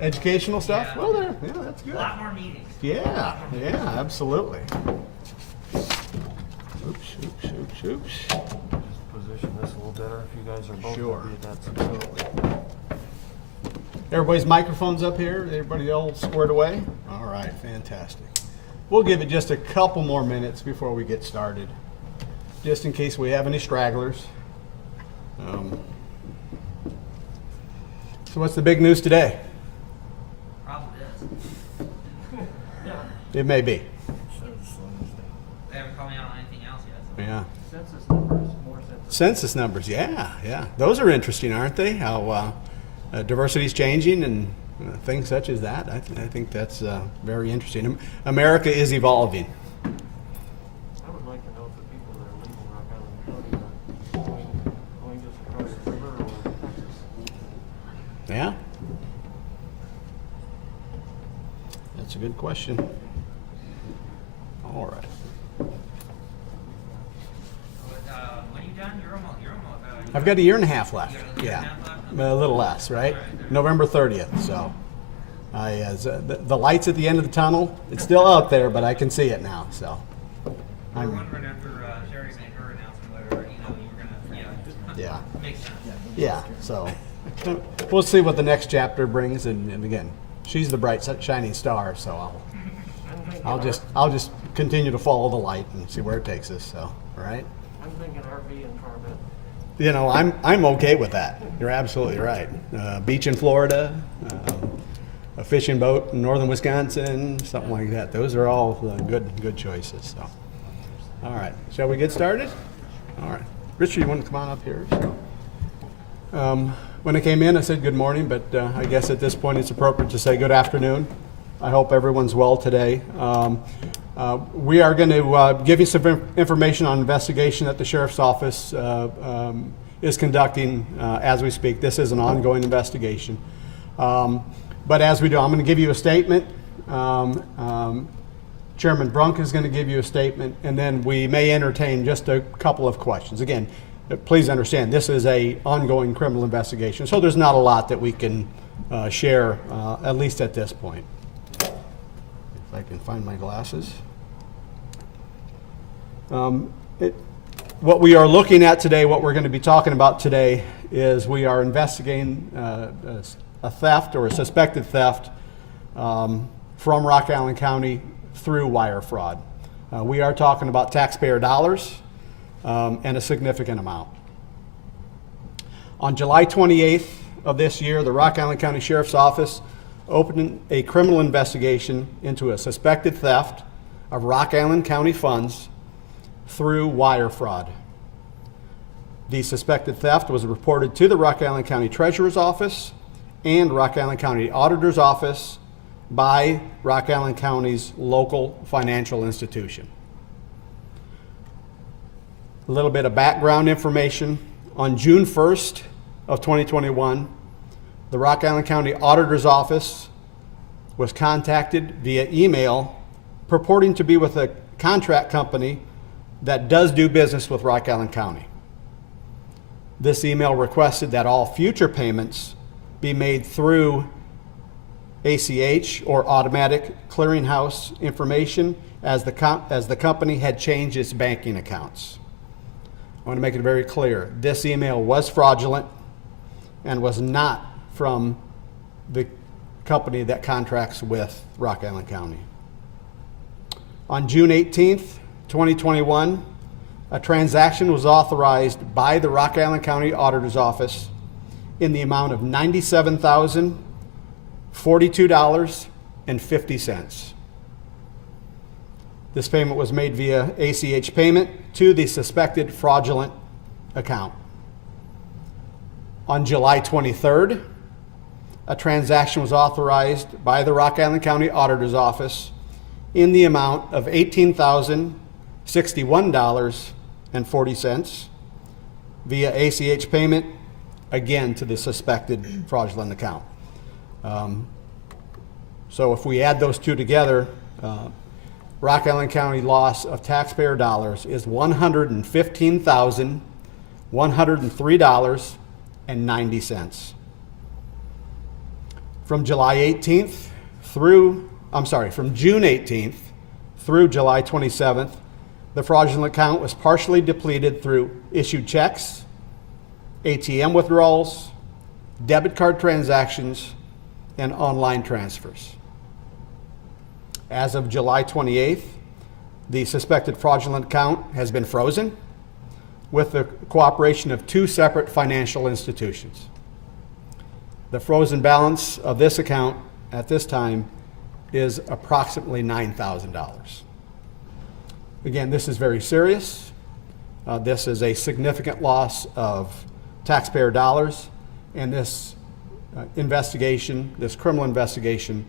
Educational stuff? Yeah. Well, there, yeah, that's A good. lot more meetings. Yeah, yeah, absolutely. Oops, oops, oops, oops. Just position this a little better if you guys are both Sure. gonna be at that spot. Everybody's microphones up here? Everybody all squared away? All right, fantastic. We'll give it just a couple more minutes before we get started, just in case we have any stragglers. So what's the big news today? Problem is, It may be. they haven't called me out on anything else yet. Yeah. Census numbers, more census. Census numbers, yeah. Those are interesting, aren't they? How diversity is changing and things such as that. I think that's very interesting. America is evolving. I would like to know if the people that are leaving Rock Island County are going just across the river or Texas. Yeah. That's a good question. All right. But, when you done, you're almost I've got a year and a half left. You got a year Yeah. and a half left? A little less, right? November 30th. So the light's at the end of the tunnel. It's still out there, but I can see it now. So We were wondering after Sherry made her announcement whether, you were going to, yeah. Makes sense. Yeah, so we'll see what the next chapter brings, and again, she's the bright shining star, so I'll just continue to follow the light and see where it takes us. So, all right. I'm thinking RV and Corvette. I'm okay with that. You're absolutely right. Beach in Florida, a fishing boat in northern Wisconsin, something like that. Those are all good choices. So, all right, shall we get started? All right, Richard, you want to come on up here? When I came in, I said good morning, but I guess at this point it's appropriate to say good afternoon. I hope everyone's well today. We are going to give you some information on investigation that the Sheriff's Office is conducting as we speak. This is an ongoing investigation. But as we do, I'm going to give you a statement. Chairman Brunk is going to give you a statement, and then we may entertain just a couple of questions. Again, please understand, this is an ongoing criminal investigation, so there's not a lot that we can share, at least at this point. If I can find my glasses. What we are looking at today, what we're going to be talking about today, is we are investigating a theft or a suspected theft from Rock Island County through wire fraud. We are talking about taxpayer dollars and a significant amount. On July 28th of this year, the Rock Island County Sheriff's Office opened a criminal investigation into a suspected theft of Rock Island County funds through wire fraud. The suspected theft was reported to the Rock Island County Treasurer's Office and Rock Island County Auditor's Office by Rock Island County's local financial institution. A little bit of background information. On June 1st of 2021, the Rock Island County Auditor's Office was contacted via email purporting to be with a contract company that does do business with Rock Island County. This email requested that all future payments be made through ACH or automatic clearinghouse information as the company had changed its banking accounts. I want to make it very clear. This email was fraudulent and was not from the company that contracts with Rock Island County. On June 18th, 2021, a transaction was authorized by the Rock Island County Auditor's Office in the amount of $97,042.50. This payment was made via ACH payment to the suspected fraudulent account. On July 23rd, a transaction was authorized by the Rock Island County Auditor's Office in the amount of $18,061.40 via ACH payment, again to the suspected fraudulent account. So if we add those two together, Rock Island County loss of taxpayer dollars is $115,103.90. From July 18th from June 18th through July 27th, the fraudulent account was partially depleted through issued checks, ATM withdrawals, debit card transactions, and online transfers. As of July 28th, the suspected fraudulent account has been frozen with the cooperation of 2 separate financial institutions. The frozen balance of this account at this time is approximately $9,000. Again, this is very serious. This is a significant loss of taxpayer dollars, and this criminal investigation,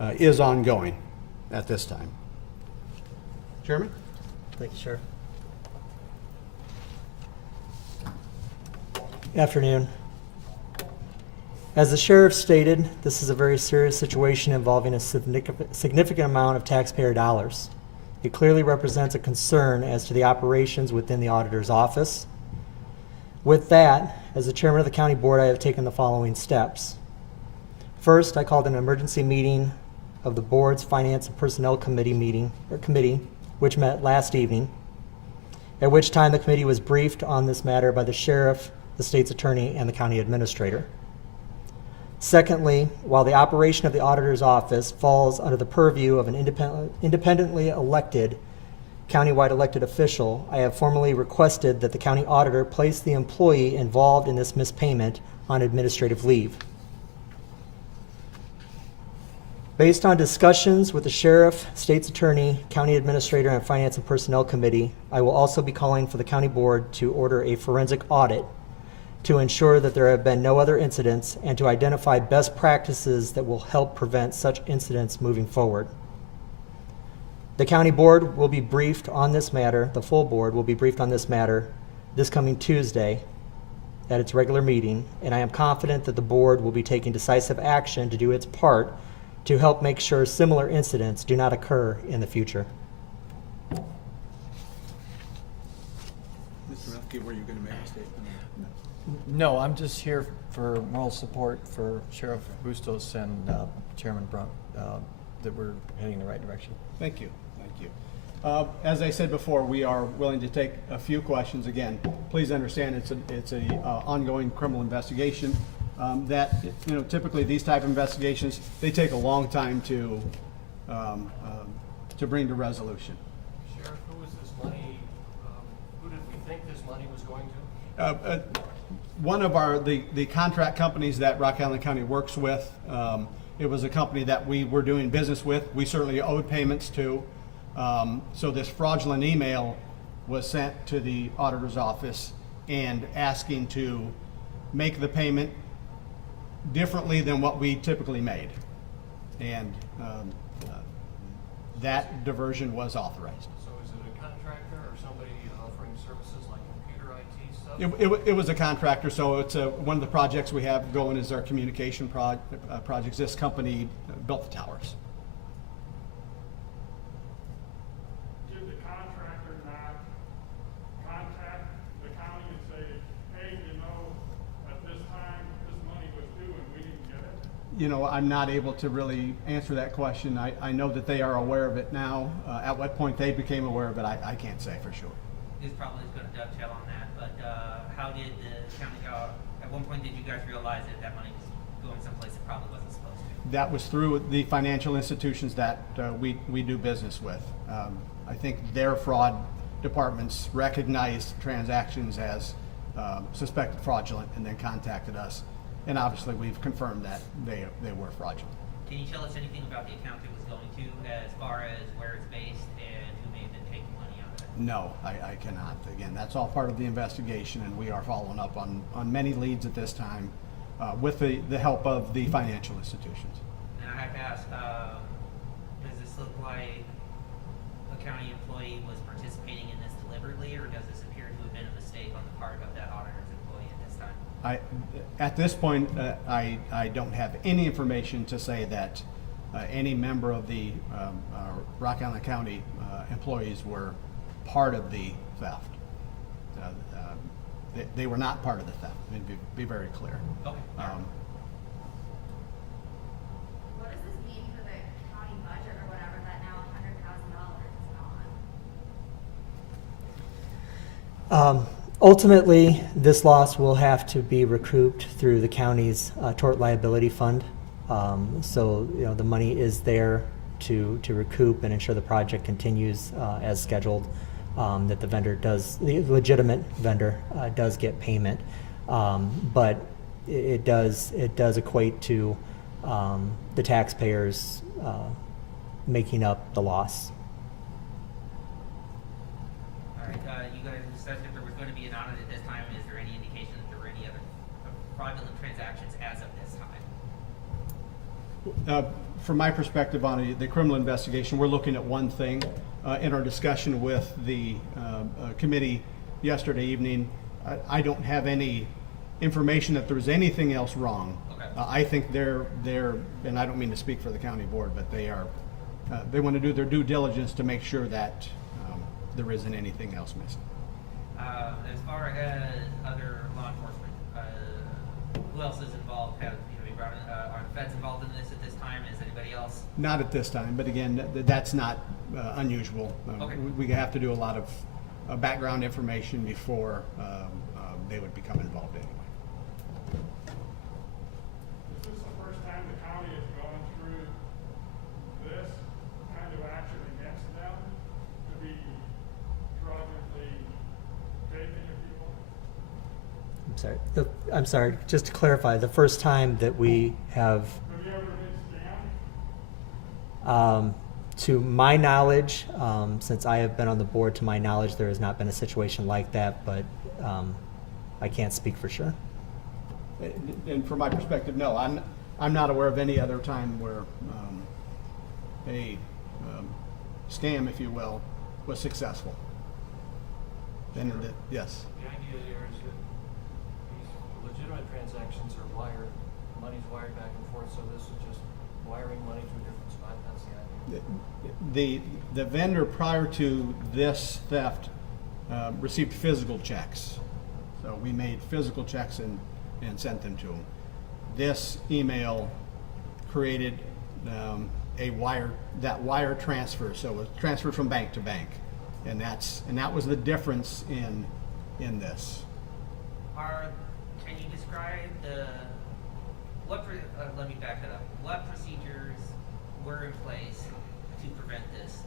is ongoing at this time. Chairman? Thank you, Sheriff. Afternoon. As the sheriff stated, this is a very serious situation involving a significant amount of taxpayer dollars. It clearly represents a concern as to the operations within the auditor's office. With that, as the chairman of the county board, I have taken the following steps. First, I called an emergency meeting of the board's Finance and Personnel Committee, which met last evening, at which time the committee was briefed on this matter by the sheriff, the state's attorney, and the county administrator. Secondly, while the operation of the auditor's office falls under the purview of an independently elected, countywide elected official, I have formally requested that the county auditor place the employee involved in this mispayment on administrative leave. Based on discussions with the sheriff, state's attorney, county administrator, and finance and personnel committee, I will also be calling for the county board to order a forensic audit to ensure that there have been no other incidents and to identify best practices that will help prevent such incidents moving forward. The county board will be briefed on this matter, the full board will be briefed on this matter this coming Tuesday at its regular meeting, and I am confident that the board will be taking decisive action to do its part to help make sure similar incidents do not occur in the future. Mr. Melke, were you going to make a statement? No, I'm just here for moral support for Sheriff Bustos and Chairman Brunt, that we're heading in the right direction. Thank you. Thank you. As I said before, we are willing to take a few questions. Again, please understand it's a ongoing criminal investigation. That typically these type of investigations, they take a long time to bring to resolution. Sheriff, who was this money, who did we think this money was going to? One of the contract companies that Rock Island County works with, it was a company that we were doing business with. We certainly owed payments to. So this fraudulent email was sent to the auditor's office and asking to make the payment differently than what we typically made. And that diversion was authorized. So is it a contractor or somebody offering services like computer IT stuff? It was a contractor, so it's one of the projects we have going is our communication projects. This company built the towers. Did the contractor not contact the county and say, hey, at this time, this money was due and we didn't get it? I'm not able to really answer that question. I know that they are aware of it now. At what point they became aware of it, I can't say for sure. This probably is going to dovetail on that, but how did the county go? At one point, did you guys realize that money was going someplace it probably wasn't supposed to? That was through the financial institutions that we do business with. I think their fraud departments recognized transactions as suspected fraudulent and then contacted us. And obviously, we've confirmed that they were fraudulent. Can you tell us anything about the account it was going to, as far as where it's based and who may have been taking money out of it? No, I cannot. Again, that's all part of the investigation, and we are following up on many leads at this time with the help of the financial institutions. And I have to ask, does this look like a county employee was participating in this deliberately, or does this appear to have been a mistake on the part of that auditor's employee at this time? At this point, I don't have any information to say that any member of the Rock Island County employees were part of the theft. They were not part of the theft. Let me be very clear. Okay. Ultimately, this loss will have to be recouped through the county's tort liability fund. So, you know, the money is there to recoup and ensure the project continues as scheduled, that the vendor does, the legitimate vendor does get payment. But it does equate to the taxpayers making up the loss. All right, you guys said that there was going to be an audit at this time. Is there any indication that there were any other fraudulent transactions as of this time? From my perspective on the criminal investigation, we're looking at one thing. In our discussion with the committee yesterday evening, I don't have any information that there was anything else wrong. Okay. I think they're, and I don't mean to speak for the county board, but they want to do their due diligence to make sure that there isn't anything else missing. As far as other law enforcement, who else is involved? Have you brought in, are the feds involved in this at this time? Is anybody else? Not at this time, but again, that's not unusual. Okay. We have to do a lot of background information before they would become involved anyway. Is this the first time the county has gone through this kind of action against them to be fraudulently taking of people? I'm sorry, just to clarify, the first time that we have, Have you ever been scammed? to my knowledge, since I have been on the board, to my knowledge, there has not been a situation like that, but I can't speak for sure. And from my perspective, no, I'm not aware of any other time where a scam, if you will, was successful. And yes. The idea here is that these legitimate transactions are wired, money's wired back and forth, so this is just wiring money to a different spot, that's the idea. The vendor prior to this theft received physical checks. So we made physical checks and sent them to him. This email created a wire transfer, so it was transferred from bank to bank. And that was the difference in this. Can you describe let me back it up. What procedures were in place to prevent this?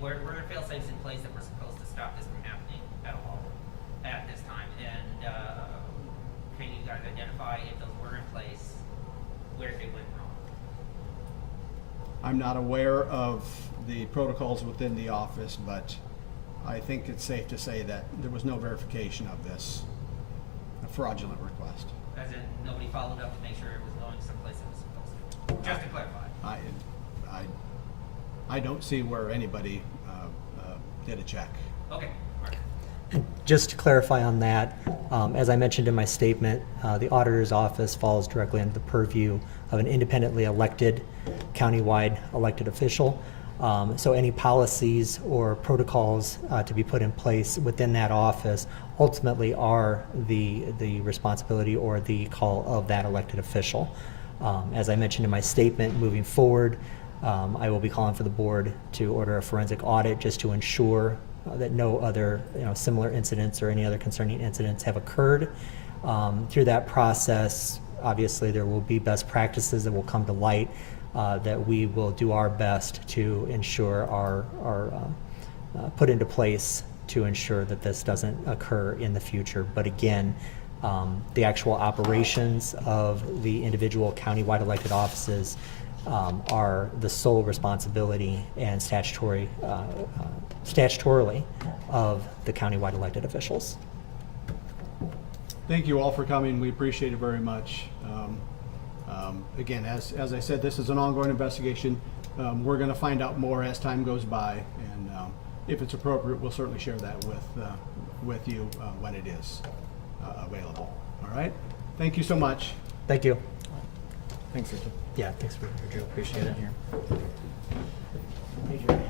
Were there fail-safes in place that were supposed to stop this from happening at all at this time? And can you guys identify if those were in place, where they went wrong? I'm not aware of the protocols within the office, but I think it's safe to say that there was no verification of this fraudulent request. As in, nobody followed up to make sure it was going someplace it was supposed to? Just to clarify. I don't see where anybody did a check. Okay, all right. And just to clarify on that, as I mentioned in my statement, the auditor's office falls directly under the purview of an independently elected, countywide elected official. So any policies or protocols to be put in place within that office ultimately are the responsibility or the call of that elected official. As I mentioned in my statement, moving forward, I will be calling for the board to order a forensic audit just to ensure that no other similar incidents or any other concerning incidents have occurred. Through that process, obviously there will be best practices that will come to light that we will do our best to ensure are put into place to ensure that this doesn't occur in the future. But again, the actual operations of the individual countywide elected offices are the sole responsibility and statutorily of the countywide elected officials. Thank you all for coming. We appreciate it very much. Again, as I said, this is an ongoing investigation. We're going to find out more as time goes by, and if it's appropriate, we'll certainly share that with you when it is available. All right? Thank you so much. Thank you. Thanks, Richard. Yeah, thanks for Drew. Appreciate it. Here. Thank you.